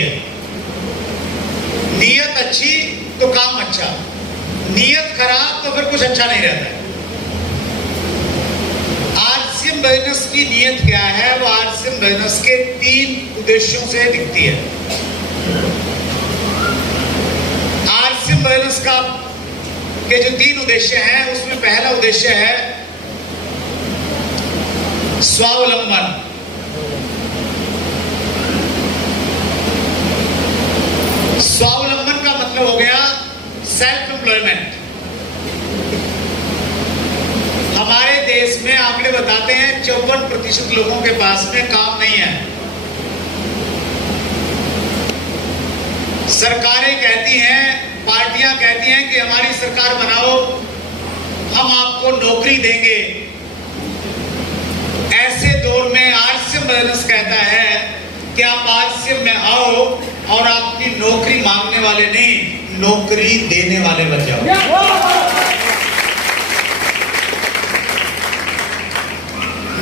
है। नीयत अच्छी तो काम अच्छा, नीयत खराब तो फिर कुछ अच्छा नहीं रहता है। आरसीएम बिजनेस की नीयत क्या है? वो आरसीएम बिजनेस के 3 उद्देश्यों से दिखती है। आरसीएम बिजनेस का के जो 3 उद्देश्य हैं, उसमें पहला उद्देश्य है स्वावलंबन। स्वावलंबन का मतलब हो गया सेल्फ एम्प्लॉयमेंट। हमारे देश में आंकड़े बताते हैं 54% लोगों के पास में काम नहीं है। सरकारें कहती हैं, पार्टियां कहती हैं कि हमारी सरकार बनाओ, हम आपको नौकरी देंगे। ऐसे दौर में आरसीएम बिजनेस कहता है कि आप आरसीएम में आओ और आपकी नौकरी मांगने वाले नहीं, नौकरी देने वाले बन जाओ।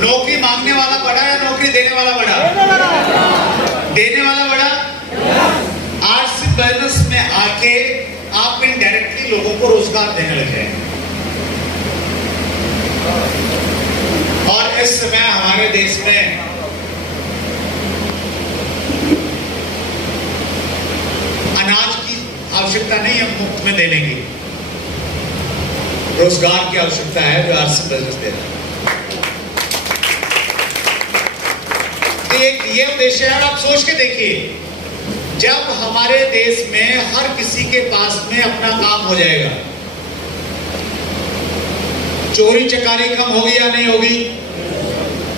नौकरी मांगने वाला बड़ा या नौकरी देने वाला बड़ा? देने वाला बड़ा। आरसीएम बिजनेस में आके आप इनडायरेक्टली लोगों को रोजगार देने लग जाएंगे। और इस समय हमारे देश में अनाज की आवश्यकता नहीं है मुफ्त में देने की, रोजगार की आवश्यकता है जो आरसीएम बिजनेस दे रहा है। एक ये उद्देश्य है। आप सोच के देखिए, जब हमारे देश में हर किसी के पास में अपना काम हो जाएगा, चोरी चकारी कम होगी या नहीं होगी?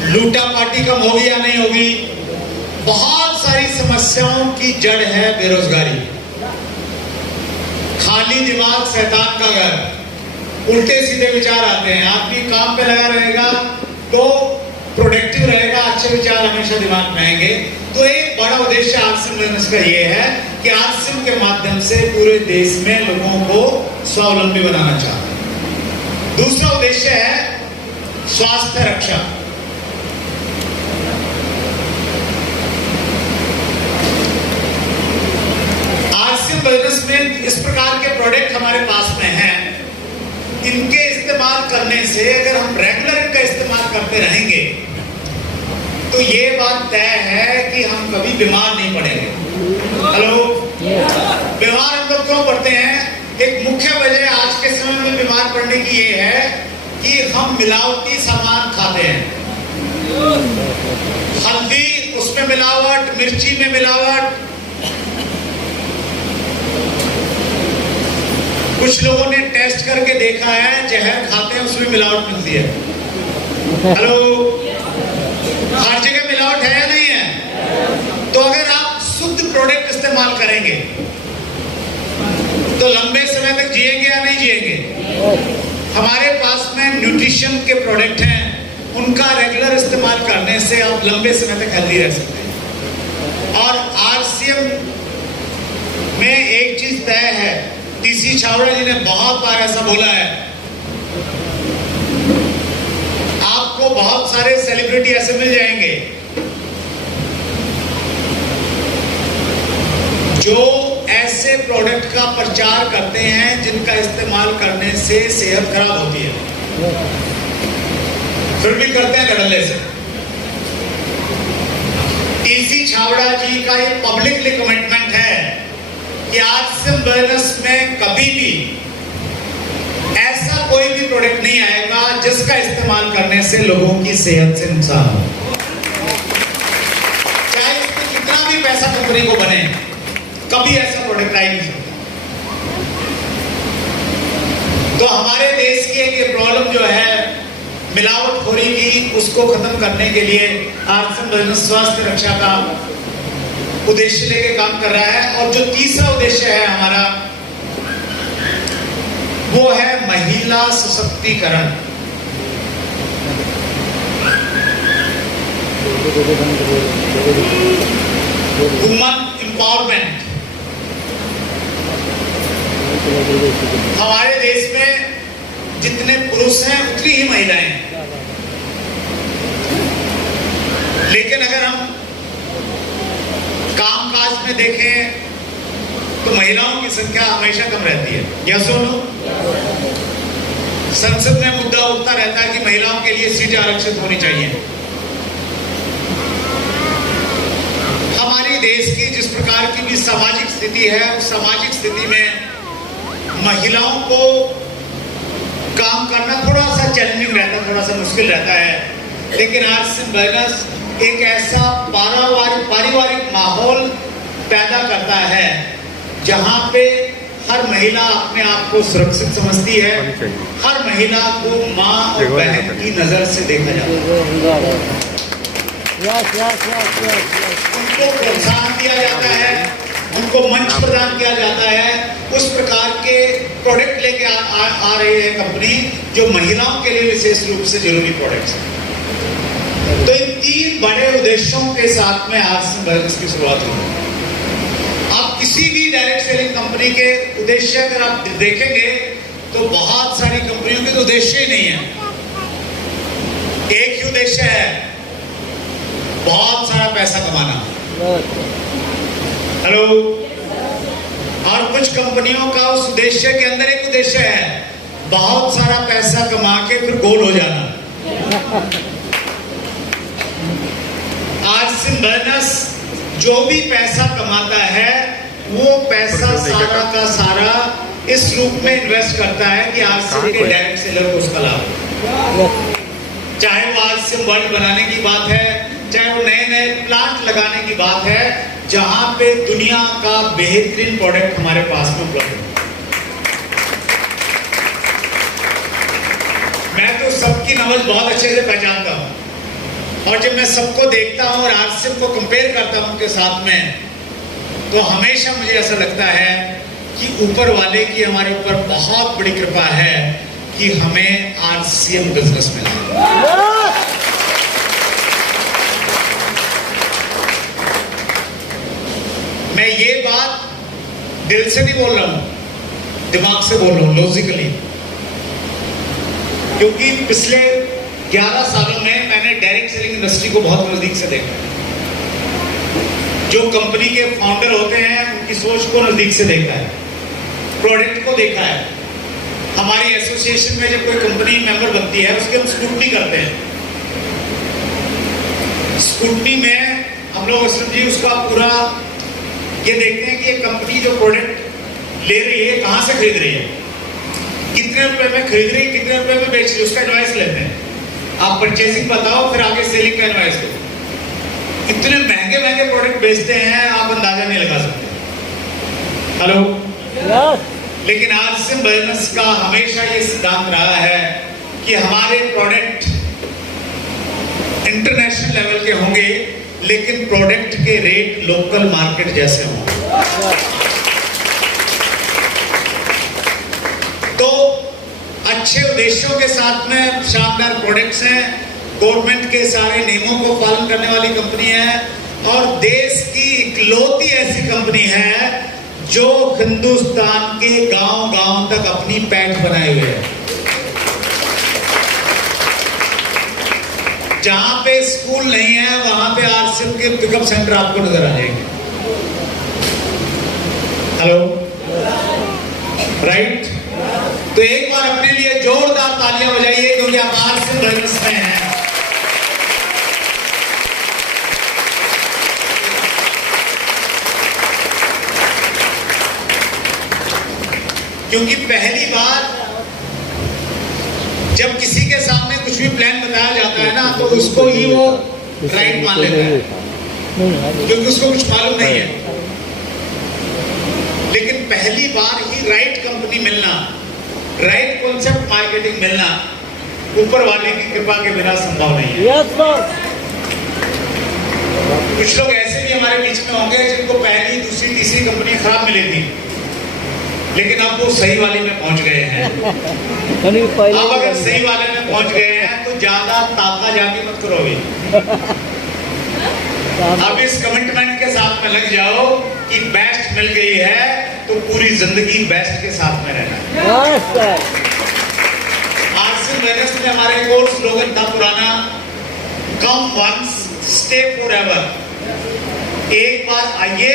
लूटा पाटी कम होगी या नहीं होगी? बहुत सारी समस्याओं की जड़ है बेरोजगारी। खाली दिमाग शैतान का घर, उल्टे सीधे विचार आते हैं। आदमी काम पे लगा रहेगा तो प्रोडक्टिव रहेगा, अच्छे विचार हमेशा दिमाग में आएंगे। तो एक बड़ा उद्देश्य आरसीएम बिजनेस का ये है कि आरसीएम के माध्यम से पूरे देश में लोगों को स्वावलंबी बनाना चाहते हैं। दूसरा उद्देश्य है स्वास्थ्य रक्षा। आरसीएम बिजनेस में इस प्रकार के प्रोडक्ट हमारे पास में हैं, इनके इस्तेमाल करने से अगर हम रेगुलर इनका इस्तेमाल करते रहेंगे तो ये बात तय है कि हम कभी बीमार नहीं पड़ेंगे। हेलो, बीमार हम लोग क्यों पड़ते हैं? एक मुख्य वजह आज के समय में बीमार पड़ने की ये है कि हम मिलावटी सामान खाते हैं। हल्दी उसमें मिलावट, मिर्ची में मिलावट। कुछ लोगों ने टेस्ट करके देखा है, जहर खाते हैं उसमें मिलावट मिलती है। हेलो, हर जगह मिलावट है या नहीं है? तो अगर आप शुद्ध प्रोडक्ट इस्तेमाल करेंगे तो लंबे समय तक जिएंगे या नहीं जिएंगे? हमारे पास में न्यूट्रिशन के प्रोडक्ट हैं, उनका रेगुलर इस्तेमाल करने से आप लंबे समय तक हेल्दी रह सकते हैं। और आरसीएम में एक चीज तय है, टीसी छावड़ा जी ने बहुत बार ऐसा बोला है, आपको बहुत सारे सेलिब्रिटी ऐसे मिल जाएंगे जो ऐसे प्रोडक्ट का प्रचार करते हैं जिनका इस्तेमाल करने से सेहत खराब होती है, फिर भी करते हैं धड़ल्ले से। टीसी छावड़ा जी का ये पब्लिकली कमिटमेंट है कि आरसीएम बिजनेस में कभी भी ऐसा कोई भी प्रोडक्ट नहीं आएगा जिसका इस्तेमाल करने से लोगों की सेहत से नुकसान हो, चाहे इसमें कितना भी पैसा कंपनी को बने, कभी ऐसा प्रोडक्ट आ ही नहीं सकता। तो हमारे देश की ये प्रॉब्लम जो है मिलावटखोरी की, उसको खत्म करने के लिए आरसीएम बिजनेस स्वास्थ्य रक्षा का उद्देश्य लेके काम कर रहा है। और जो तीसरा उद्देश्य है हमारा, वो है महिला सशक्तिकरण। Woman empowerment. हमारे देश में जितने पुरुष हैं उतनी ही महिलाएं हैं, लेकिन अगर हम कामकाज इतिहास में देखें तो महिलाओं की संख्या हमेशा कम रहती है। या सुनो, संसद में मुद्दा उठता रहता है कि महिलाओं के लिए सीटें आरक्षित होनी चाहिए। हमारी देश की जिस प्रकार की भी सामाजिक स्थिति है, उस सामाजिक स्थिति में महिलाओं को काम करना थोड़ा सा चैलेंजिंग रहता है, थोड़ा सा मुश्किल रहता है। लेकिन आरसीएम बर्नस एक ऐसा पारिवारिक माहौल पैदा करता है जहां पे हर महिला अपने आप को सुरक्षित समझती है, हर महिला को माँ और बहन की नजर से देखा जाता है, उनको प्रोत्साहन दिया जाता है, उनको मंच प्रदान किया जाता है। उस प्रकार के प्रोडक्ट लेके आ रही है कंपनी जो महिलाओं के लिए विशेष रूप से जरूरी प्रोडक्ट्स हैं। तो इन 3 बड़े उद्देश्यों के साथ में आरसीएम बर्नस की शुरुआत हुई। आप किसी भी डायरेक्ट सेलिंग कंपनी के उद्देश्य अगर आप देखेंगे तो बहुत सारी कंपनियों के तो उद्देश्य ही नहीं है, एक ही उद्देश्य है, बहुत सारा पैसा कमाना। हेलो। और कुछ कंपनियों का उस उद्देश्य के अंदर एक उद्देश्य है, बहुत सारा पैसा कमा के फिर गोल हो जाना। आरसीएम बर्नस जो भी पैसा कमाता है वो पैसा सारा का सारा इस रूप में इन्वेस्ट करता है कि आरसीएम के डायरेक्ट सेलर को उसका लाभ, चाहे वो आरसीएम वर्ल्ड बनाने की बात है, चाहे वो नए नए प्लांट लगाने की बात है, जहां पे दुनिया का बेहतरीन प्रोडक्ट हमारे पास में उपलब्ध है। मैं तो सबकी नब्ज बहुत अच्छे से पहचानता हूं, और जब मैं सबको देखता हूं और आरसीएम को कंपेयर करता हूं उनके साथ में, तो हमेशा मुझे ऐसा लगता है कि ऊपर वाले की हमारे ऊपर बहुत बड़ी कृपा है कि हमें आरसीएम बिजनेस मिला। मैं ये बात दिल से नहीं बोल रहा हूं, दिमाग से बोल रहा हूं, लॉजिकली, क्योंकि पिछले 11 सालों में मैंने डायरेक्ट सेलिंग इंडस्ट्री को बहुत नजदीक से देखा। जो कंपनी के फाउंडर होते हैं उनकी सोच को नजदीक से देखा है, प्रोडक्ट को देखा है। हमारी एसोसिएशन में जब कोई कंपनी मेंबर बनती है उसके हम स्क्रूटनी करते हैं। स्क्रूटनी में हम लोग जी उसका पूरा ये देखते हैं कि ये कंपनी जो प्रोडक्ट ले रही है कहां से खरीद रही है, कितने रुपए में खरीद रही है, कितने रुपए में बेच रही है, उसका एडवाइस लेते हैं। आप परचेसिंग बताओ, फिर आगे सेलिंग का एडवाइस दो। इतने महंगे महंगे प्रोडक्ट बेचते हैं आप अंदाजा नहीं लगा सकते। हेलो। लेकिन आरसीएम बर्नस का हमेशा ये सिद्धांत रहा है कि हमारे प्रोडक्ट इंटरनेशनल लेवल के होंगे, लेकिन प्रोडक्ट के रेट लोकल मार्केट जैसे होंगे। तो अच्छे उद्देश्यों के साथ में शानदार प्रोडक्ट्स हैं, गवर्नमेंट के सारे नियमों को पालन करने वाली कंपनी है, और देश की इकलौती ऐसी कंपनी है जो हिंदुस्तान के गांव-गांव तक अपनी पैठ बनाए हुए है। जहां पे स्कूल नहीं है वहां पे आरसीएम के पिकअप सेंटर आपको नजर आ जाएंगे। Hello, right. तो एक बार अपने लिए जोरदार तालियां बजाइए, क्योंकि आप आरसीएम बर्नस में हैं। क्योंकि पहली बार जब किसी के सामने कुछ भी प्लान बताया जाता है ना, तो उसको ही वो राइट मान लेता है, क्योंकि उसको कुछ मालूम नहीं है। लेकिन पहली बार ही राइट कंपनी मिलना, राइट कॉन्सेप्ट मार्केटिंग मिलना ऊपर वाले की कृपा के बिना संभव नहीं है। कुछ लोग ऐसे भी हमारे बीच में होंगे जिनको पहली, दूसरी, तीसरी कंपनी खराब मिली थी, लेकिन अब वो सही वाले में पहुंच गए हैं। अब अगर सही वाले में पहुंच गए हैं तो ज्यादा ताका जाके मत करोगे। अब इस कमिटमेंट के साथ में लग जाओ कि बेस्ट मिल गई है तो पूरी जिंदगी बेस्ट के साथ में रहना। आरसीएम बर्नस में हमारे एक और स्लोगन था पुराना, कम वंस स्टे फॉरएवर। एक बार आइए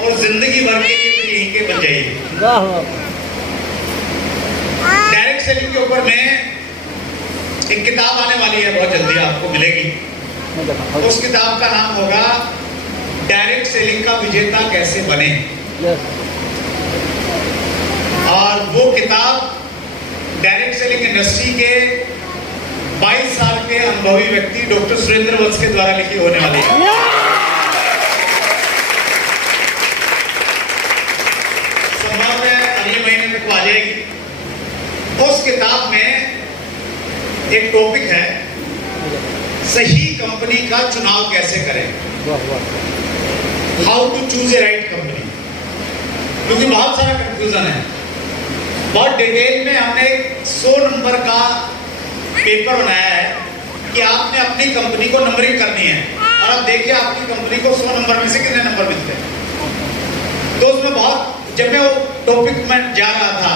और जिंदगी भर के लिए भी यहीं के बन जाइए। डायरेक्ट सेलिंग के ऊपर में एक किताब आने वाली है, बहुत जल्दी आपको मिलेगी। उस किताब का नाम होगा डायरेक्ट सेलिंग का विजेता कैसे बने। और वो किताब डायरेक्ट सेलिंग इंडस्ट्री के 22 साल के अनुभवी व्यक्ति डॉक्टर सुरेंद्र वत्स के द्वारा लिखी होने वाली है। संभव है अगले महीने तक आ जाएगी। उस किताब में एक टॉपिक है, सही कंपनी का चुनाव कैसे करें, how to choose a right company. क्योंकि बहुत सारा कंफ्यूजन है, बहुत डिटेल में हमने 100 नंबर का पेपर बनाया है कि आपने अपनी कंपनी को नंबरिंग करनी है, और अब देखिए आपकी कंपनी को 100 नंबर में से कितने नंबर मिलते हैं। तो उसमें बहुत, जब मैं वो टॉपिक में जा रहा था